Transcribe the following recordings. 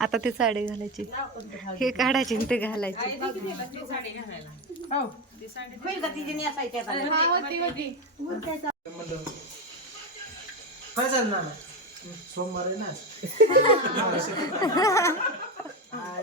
आता ती साडी घालायची. हे काढायची ते घालायची. सोमवार आहे ना.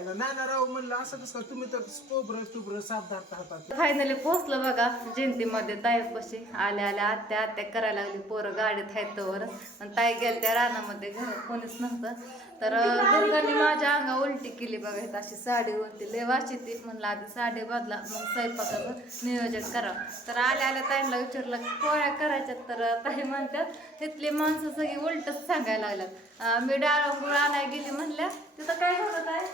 आयला नाना राव म्हणलं असं कसं? तुम्ही तर कोबरं तुबरं साफ धरता हातात फायनली पोहोचलं बघा. जयंतीमध्ये ताईपाशी आल्या आल्या आत्या आत्या करायला लागली. पोरं गाडीत आहेत तोवर. आणि ताई गेल्या त्या रानामध्ये. घर कोणीच नव्हतं. तर दुर्गाने माझ्या अंगा उलटी केली बघा. इथं अशी साडी उलटी लय वाची ती. म्हणलं आधी साडी बदला. मग स्वयंपाकाचं नियोजन करावं तर आल्या आल्या ताईंना विचारलं की पोळ्या करायच्यात? तर ताई म्हणतात तिथली माणसं सगळी उलटच सांगायला लागल्यात. मी डाळ गुळ आणायला गेली म्हणल्या तिथं काय होत आहे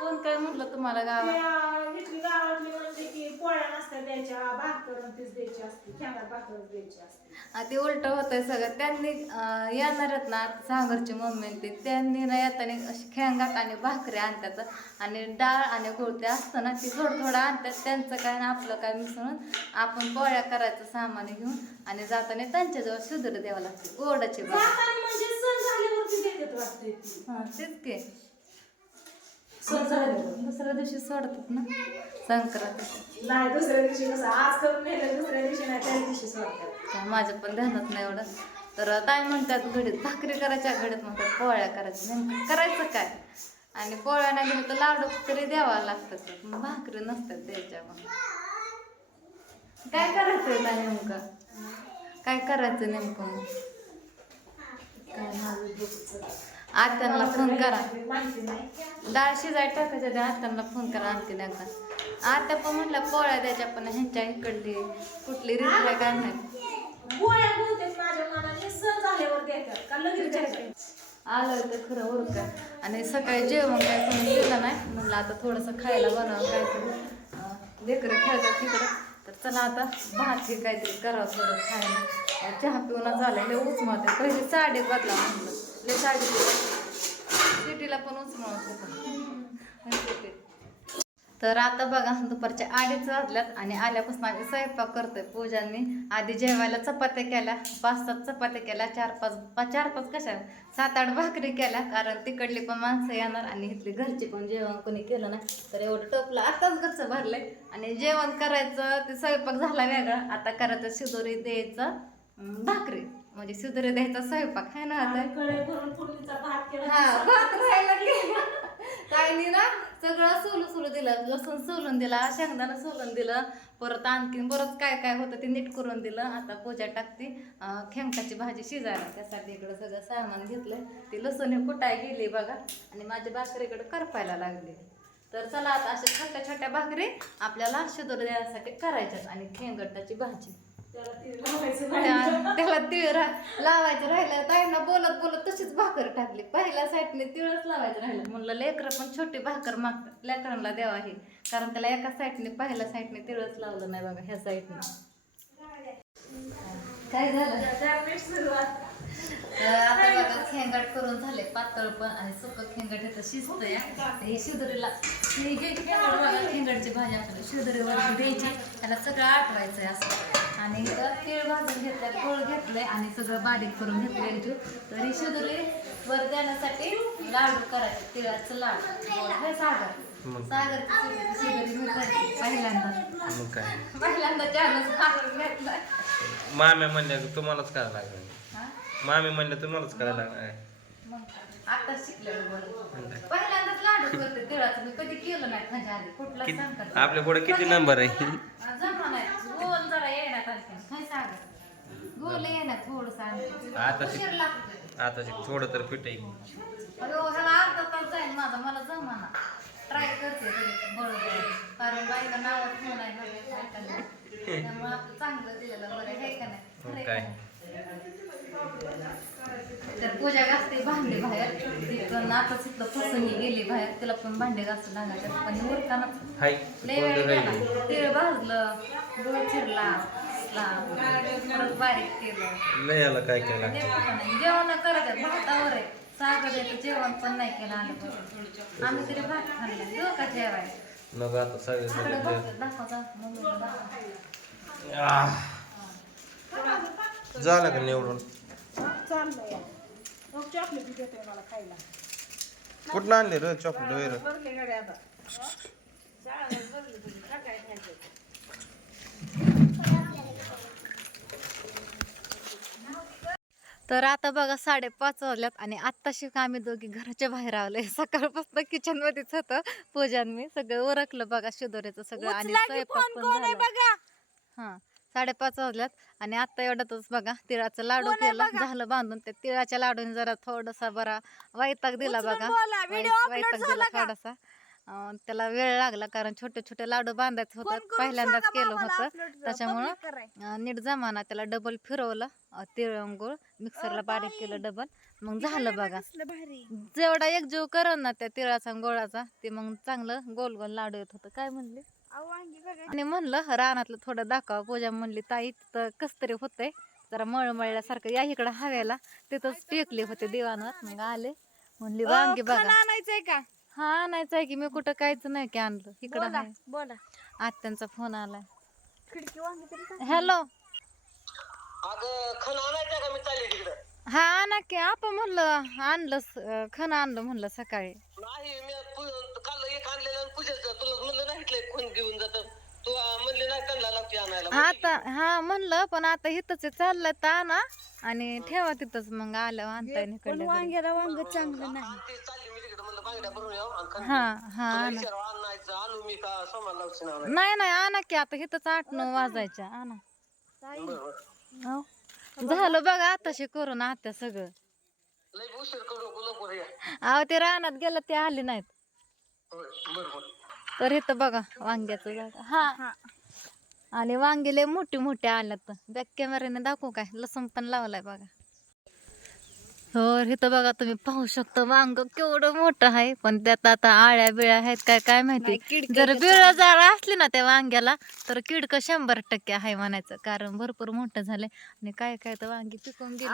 कोण काय म्हटलं तुम्हाला गावात? इथली गावातली म्हणते की पोळ्या नसत्या द्यायच्या भाकर तीच द्यायची असते खेळात भाकर द्यायची असते. आ, ते उलट होतंय सगळं. त्यांनी अं, येणार आहेत ना सागरची मम्मी आणि ते. त्यांनी ना येताना अशी खेंगात आणि भाकरी आणतात आणि डाळ आणि गुळ ते असतं ना ती थोडं थोडं आणतात. त्यांचं काय ना आपलं काय मिसळून आपण पोळ्या करायचं सामान घेऊन आणि जाताना त्यांच्याजवळ सुधर द्यावं लागते. गोडाची भाकर जाताना म्हणजे सण झाल्यावरती देतात वाटते ती. हा तेच की. दुसऱ्या दिवशी सोडतात ना. संक्रांत. नाही दुसऱ्या दिवशी कसं आज करून नेलं दुसऱ्या दिवशी नाही त्या दिवशी सोडतात. काय माझ्या पण ध्यानात नाही एवढं. तर ताई म्हणतात घडीत भाकरी करायच्या घडीत म्हणतात पोळ्या करायच्या. नेमकं करायचं काय? आणि पोळ्या नाही गेलं तर लाडू तरी द्यावा लागतात. मग भाकरी नसतात द्यायच्या मग काय करायचं आहे ताई नेमकं? काय करायचं नेमकं? मग काय माझं. आत्यांना फोन करा. डाळ शिजाय टाकायच्या त्या आत्यांना फोन करा आणखीन एकदा. आत्या पण म्हटल्या पोळ्या द्यायच्या पण ह्यांच्या इकडली कुठली आहे काय नाही आलं तर खरं उरका. आणि सकाळी जेवण काय कोणी दिलं नाही म्हणलं आता थोडंसं खायला बनवावं काहीतरी लेकरं खेळतात तिकडं. तर चला आता भात हे काहीतरी करावं थोडं खायला. चहा पिऊन झालं लय उचमळते पहिले साडी बदला म्हणलं. ते साडी सिटीला पण उचमळत तर आता बघा दुपारच्या आडीच वाजल्यात आणि आल्यापासून आम्ही स्वयंपाक करतोय पूजांनी. आधी जेवायला चपात्या केल्या पाच सात चपात्या केल्या चार पाच पा- चार पाच कशा? सात आठ भाकरी केल्या कारण तिकडली पण माणसं येणार आणि इथली घरची पण जेवण कोणी केलं नाही. तर एवढं टोपलं आताच गच्च भरलंय. आणि जेवण करायचं ते स्वयंपाक झाला वेगळा. आता करायचं शिदोरी द्यायचं भाकरी. म्हणजे शिदोरी द्यायचा स्वयंपाक आहे ना हा भात राहायला गेला ताईने ना सगळं सोलू सोलू दिलं लसूण सोलून दिला शेंगदाणा सोलून दिलं परत आणखीन बरंच काय काय होतं ते नीट करून दिलं. आता पूजा टाकते खेंकाची भाजी शिजायला. त्यासाठी इकडं सगळं सामान घेतलं ती लसूण हे कुटाय गेली बघा. आणि माझी भाकरी इकडं करपायला लागली. तर चला आता अशा छोट्या छोट्या भाकरी आपल्याला शिदोर देण्यासाठी करायच्यात. आणि खेंगटाची भाजी. त्याला. त्या- तिळ रा- लावायचं राहिलं. ताईंना बोलत बोलत तशीच भाकर टाकली. पहिल्या साईडने तिळच लावायचं राहिलं. म्हणलं लेकरं पण छोटी भाकर मागतात. लेकरांना द्यावा हे. कारण त्याला एका साईडने पहिल्या साईडने तिळच लावलं नाही बघा ह्या साईडने. काय झालं? तर आता बघा खेंगट करून झाले पातळ पण आणि सुकं खेंगट इथं शिजतं या हे शिदुरीला हे जे खेंगट बघा खेंगटची भाजी आपल्याला शिदुरीवरती द्यायची. त्याला सगळं आटवायचं आहे असं. आणि इथं तीळ भाजून घेतलं गोळ घेतलंय आणि सगळं बारीक करून घेतलं तर ही वर देण्यासाठी लाडू करायचे तिळाचं लाडू. सागर. सागर शिदुरी मी करते पहिल्यांदा. पहिल्यांदा चारच सागर घेतलं माम्या म्हणल्या तुम्हालाच करायला हा? मामी म्हणल्या तुम्हालाच करायला लागणार आता शिकलेलं बरं. पहिल्यांदाच लाडू करते तिळाचं मी कधी केलं नाही माझ्या आधी कुठला सांगतात. आपल्या पुढे किती नंबर आहे? जमा नाही. आणखी काय गोल थोडस आणखी आता उशीर शिक- लागतोय. आता थोडं तर फिट आहे अरे ह्याला अर्धा तास जाईल माझा मला ना ट्राय करते तरी बरोबर. कारण बाईला नावात फोन आहे बघा काय करणार. त्यामुळे आपलं चांगलं दिलेलं बरं आहे का नाही? खरं मग आहे काय? तर पूजा घासते भांडे बाहेर. पण आता तिथलं गेली बाहेर तिला पण भांडे घासून लागायचं. पण उरताना हाय लय वेळ कोणतं गेला. राहिली? तीळ भाजलं गुळ चिरला. बारीक केलं. लय याला काय लागतं. नाही. जेवण करायचं भातावर आहे. सागर आहे जेवण पण नाही केलं आलं आम्ही तरी भात खाल्ला. देऊ का जेवाय मग आता सगळे सगळे. आह. झालं का निवडून? चाललंय मग चॉकलेट देते मला खायला कुठं आणले र चॉकलेट वगैरे तर आता बघा साडेपाच वाजल्यात आणि आत्ताशी आम्ही दोघी घराच्या बाहेर आलोय सकाळपासून किचन मध्येच होतं पूजन. मी सगळं उरकलं बघा शिदोऱ्याचं सगळं आणि स्वयंपाक पण हा साडेपाच वाजल्यात आणि आता एवढ्यातच बघा तिळाचं लाडू केलं झालं बांधून. त्या तिळाच्या लाडूने जरा थोडासा बरा वैताग दिला बघा. वैताग दिला थोडासा. त्याला वेळ लागला कारण छोटे छोटे लाडू बांधायचं होतं पहिल्यांदाच केलं होतं. त्याच्यामुळं नीट जमाना त्याला डबल फिरवलं अं, तिळ गुळ मिक्सरला बारीक केलं डबल मग झालं बघा. जेवढा एक जीव करण ना त्या तिळाचा गोळाचा ते मग चांगलं गोल गोल लाडू येत होतं. काय म्हणले? आणि म्हणलं रानातलं थोडं दाखवा पूजा म्हणली ताई तर कस तरी होतंय. जरा मळमळल्यासारखं या इकडं हव्याला तिथंच टेकले होते दिवाणात मग आले. म्हणली वांगी बघा. आणायचंय का? हा आणायचं आहे की मी कुठं कायच नाही की आणलं. इकडं आहे बोला. आत्यांचा फोन आलाय. खिडकी वांगी तरी का? हॅलो. अगं खण आणायचं का मी चालली तिकडं? हा आणा की. आपण म्हणलं आणलं स- खण आणलं म्हणलं सकाळी. नाही मी पु- काल एक आणलेलं आणि पूजेचं. तुला म्हणलं नाही इथलं कोण घेऊन जात? तू अं, म्हणली नाही कणला लागते आणायला आता हा म्हणलं पण आता इथंच आहे, चाललंय तर आणा. आणि ठेवा तिथंच. मग आलं इकडल्या घरी. वांग्याला वांग चांगलं नाही. ते चालली बांगड्या भरून यावं आणि. खण हा हा तुला आणा विचारावं आणायचं आणू मी का? सोमाला लावची ना नाही नाही आणा की आता इथंच आठ नऊ वाजायच्या आणा. हो. झालं बघा आताशी करून आता सगळं. लय उशीर करू नको लवकर या अहो ते रानात गेलं ते आले नाहीत. होय बरोबर तर इथं बघा वांग्याचं झाड. हा. आणि वांगे लय मोठी मोठी आल्यात बॅक कॅमेऱ्याने दाखवू काय? लसूण पण लावलाय बघा. तर इथं बघा तुम्ही पाहू शकता वांग केवढं मोठं आहे. पण त्यात आता आळ्या बिळ्या आहेत काय काय माहिती? जर बिळ जर असली ना त्या वांग्याला तर किडक शंभर टक्के आहे म्हणायचं. कारण भरपूर मोठं झालंय. आणि काय काय तर वांगी पिकून गेली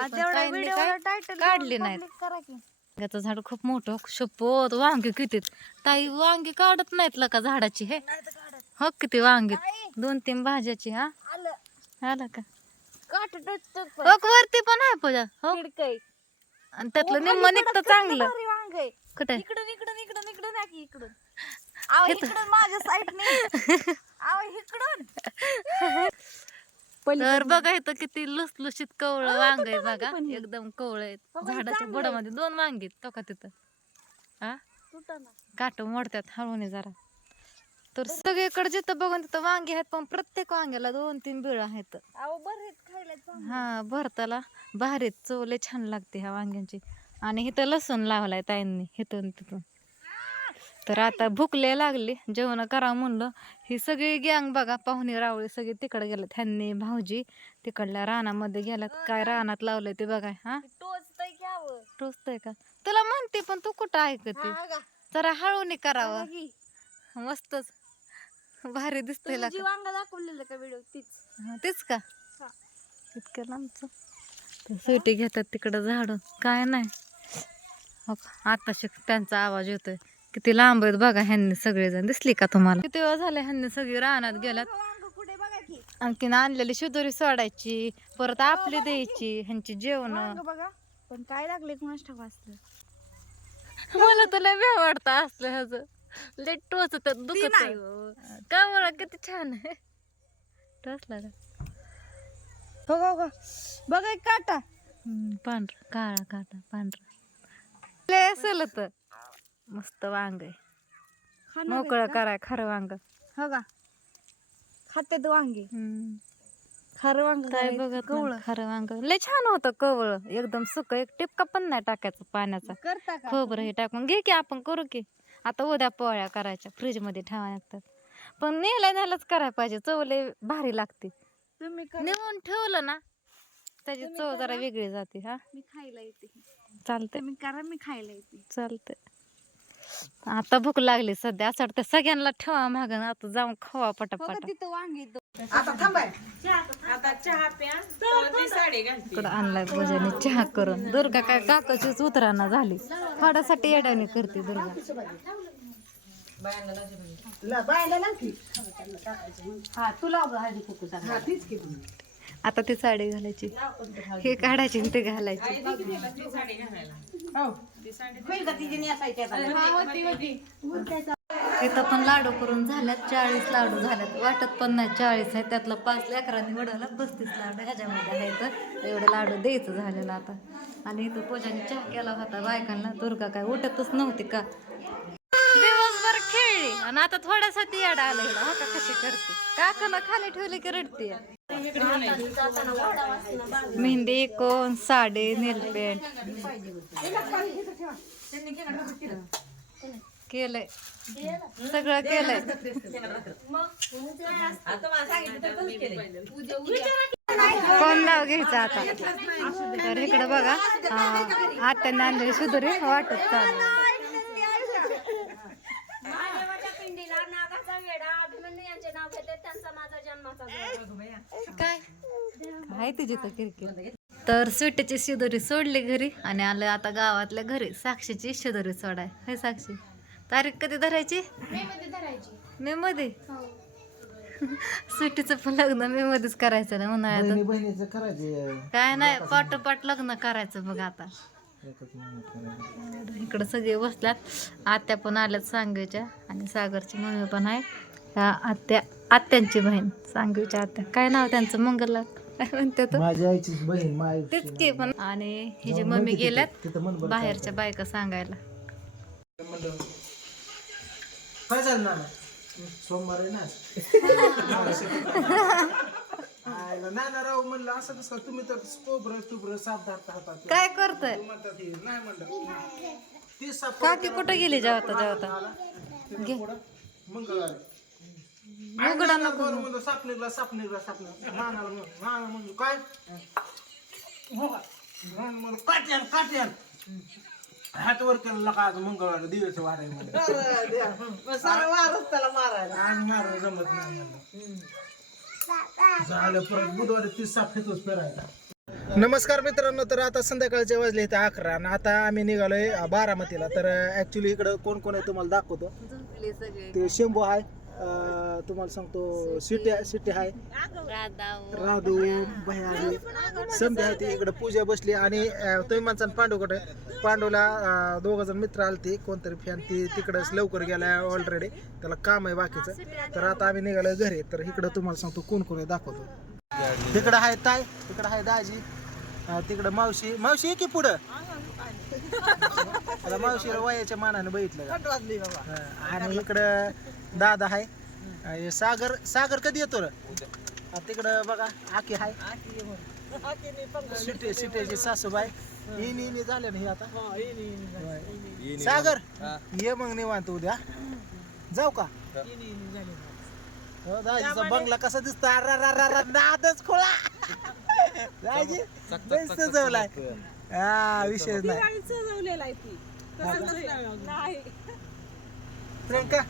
काढली नाहीत. वांग्याचं झाड खूप मोठं. शपथ वांगी किती ताई वांगी काढत नाहीत का झाडाची हे? हो किती वांगी दोन तीन भाज्याची हा? आलं. का? हो वरती पण आहे पूजा. हो. आणि त्यातलं निम्म निघतं चांगलं. कुठे? इकडून इकडून इकडून इकडून की इकडून. आव इकडून माझ्या साईडने आव इकडून. तर बघा इथं किती लुसलुशीत कवळ वांग आहे बघा. एकदम कवळ आहेत. झाडाच्या बुडामध्ये दोन वांगी आहेत, तो का तिथं? हा काट मोडतात हळूने जरा. तर सगळीकडे जिथं बघून तिथं वांगी आहेत पण प्रत्येक वांग्याला दोन तीन बिळ आहेत. आव बरेच खायला चांगलं. हा भरताला भारीत चव लय छान लागते ह्या वांग्यांची. आणि इथं लसूण लावलाय ताईंनी इथून तिथून. तर आता भूक लय लागली जेवण करा म्हणलं. ही सगळी गँग बघा पाहुणे रावळी सगळी तिकडे गेल्यात ह्यांनी भाऊजी तिकडल्या रानामध्ये गेल्यात. काय रानात लावलंय ते बघा हा? टोचतंय घ्यावं टोचतंय का? तुला म्हणते पण तू कुठं ऐकते? हा का? जरा हळूने करावं. मस्तच. भारी दिसतंय दाखवलेलं का व्हिडिओ तीच. हा, तेच का? हा. इतकं लांबचं. ते सुटी घेतात तिकडं झाडून. काय नाही. हो का, आता शिक त्यांचा आवाज येतोय. किती लांब आहेत बघा ह्यांनी सगळेजण. दिसली का तुम्हाला? किती वेळ झाले ह्यांनी सगळी रानात गेल्यात? वांग कुठे बघा की. आणखीन आणलेली शिदोरी सोडायची परत आपली द्यायची ह्यांची जेवण. बघा. पण काय लागले असलं मला तर लय वाटतं असलं ह्याचं. लय टोचत दुखत नाही हो. का बरं किती छान आहे. टोचला का? हो हो बघा. एक काटा. पांढरा काळा काटा पांढरा. लय असेल तर. मस्त वांग आहे. मोकळं का? कराय खरं वांग. हो का? खात्यात वांगे हम्म. खरं वांग काय बघत कवळं. खरं वांग. लय छान होतं कवळ. एकदम सुक एक टिपका पण नाही टाकायचं पाण्याचा. करता खोबरं हे टाकून. घे की आपण करू की. आता उद्या पोळ्या करायच्या फ्रीजमध्ये ठेवा लागतात. पण नेल्या नेलाच करायला पाहिजे चव लय भारी लागते. तुम्ही करा. नेऊन ठेवलं ना त्याची तुम्ही चव जरा करा. वेगळी जाते हा. मी खायला येते. चालतंय. तुम्ही करा मी खायला येते. चालतंय. आता भूक लागली सध्या. असं वाटतं सगळ्यांना ठेवा मागं आता जाऊन खावा पटापट. तिथं वांगे आता थांबाय इकडं आणलाय पूजाने चहा करून. दुर्गा काय काकाचीच उतराना झाली. फाडासाठी येड्याने करते दुर्गा. ला बायला हा तुला हळदी कुकू हा तीच की आता ती साडी घालायची. हे काढायची ते घालायची. तिथं पण लाडू करून झाल्यात चाळीस लाडू झाल्यात. वाटत पण नाही चाळीस आहे त्यातलं पाच लेकरांनी वडवला पस्तीस लाडू ह्याच्यामध्ये आहे तर एवढं लाडू द्यायचं झालेलं आता. आणि इथं पूजाने चहा केला होता बायकांना दुर्गा काय उठतच नव्हती का? आणि आता थोड्यासाठी तियाड आलं हिला हो का कशी करते? काकानं खाली ठेवली की रडते. मेहंदी कोण साडी नेलपेंट. केलंय. सगळं केलंय. कोण नाव घ्यायचं आता? तर इकडं बघा अं, आत्याने आणलेली वाटत चालू काय आहे तुझी तर किरकिर. तर स्वीटीची शिदोरी सोडली घरी आणि आलं आता गावातल्या घरी. साक्षीची शिदोरी सोडाय. हे साक्षी? तारीख कधी धरायची? मे मध्ये. स्वीटीचं पण लग्न मे मध्येच करायचं ना उन्हाळ्यात. काय नाही पाठोपाठ लग्न करायचं बघ आता. इकडं सगळे बसल्यात. आत्या पण आल्यात सांगवीच्या आणि सागरची मम्मी पण आहे. ह्या आत्या आत्यांची बहीण सांगवीच्या आत्या. काय नाव त्यांचं? मंगल काय म्हणते तर माझ्या आईची बहीण माझी तेच की पण आणि ही जी मम्मी गेल्यात बाहेरच्या बायका सांगायला. काय झालं ना सोमवार आहे ना नाना राव म्हणलं असं कसं तुम्ही तर पोबर तुबर साप धरता हातात काय करतोय? म्हणतात हे, नाही म्हणलं. ती साप काकी कुठं गेली? जेवता जेवता. मंगळवारी. उघडा नको बरं म्हणलं साप निघला साप निघला साप निघला. नानाला म्हणलं नाना म्हणलं काय? नाना म्हणलं काट्यान काट्यान. हात वर केला का आज मंगळवार दिवस वार आहे म्हणलं. आणि मारायला. जमत नाही म्हणलं. झालं परत बुधवारी तीस साप फिरायला. नमस्कार मित्रांनो तर आता संध्याकाळचे वाजले इथे अकरा. आणि आता आम्ही निघालोय बारामतीला. तर ऍक्च्युली इकडं कोण कोण आहे तुम्हाला दाखवतो. ते शंभू आहे. तुम्हाला सांगतो सिटी. सिटी आहे राधू भया आहे संधी आहे ती इकडं पूजा बसली आणि अं, तुम्ही माणसानं पांडूकडे पांडूला दोघ जण मित्र आले ते कोणतरी फॅन ती तिकडंच लवकर गेलाय ऑलरेडी त्याला काम आहे बाकीचं. तर आता आम्ही निघालोय घरी. तर इकडं तुम्हाला सांगतो कोण कोण आहे दाखवतो. तिकडं आहे ताय तिकडं आहे दाजी अं, तिकडं मावशी. मावशी आहे की पुढं? आता मावशीला वयाच्या मानाने बघितलं का? हं, आणि इकडं दादा आहे. आणि सागर सागर कधी येतो रे? आ, तिकडं बघा आकी आहे सिटे सिटेची सासूबाई. झाले ना हे आता? होय. सागर ये मग निवांत उद्या. जाऊ का? हो दाजीचा बंगला कसा दिसतो? अरा रा रा रा नादच खोळा. दाजी लय सजवलाय. हा विशेष नाही. प्रियंका?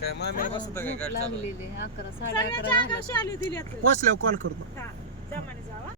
काय? मामीला बसत काय? गाडी चालू लागलेली अकरा साडे अकरा पोचल्यावर कॉल करतो.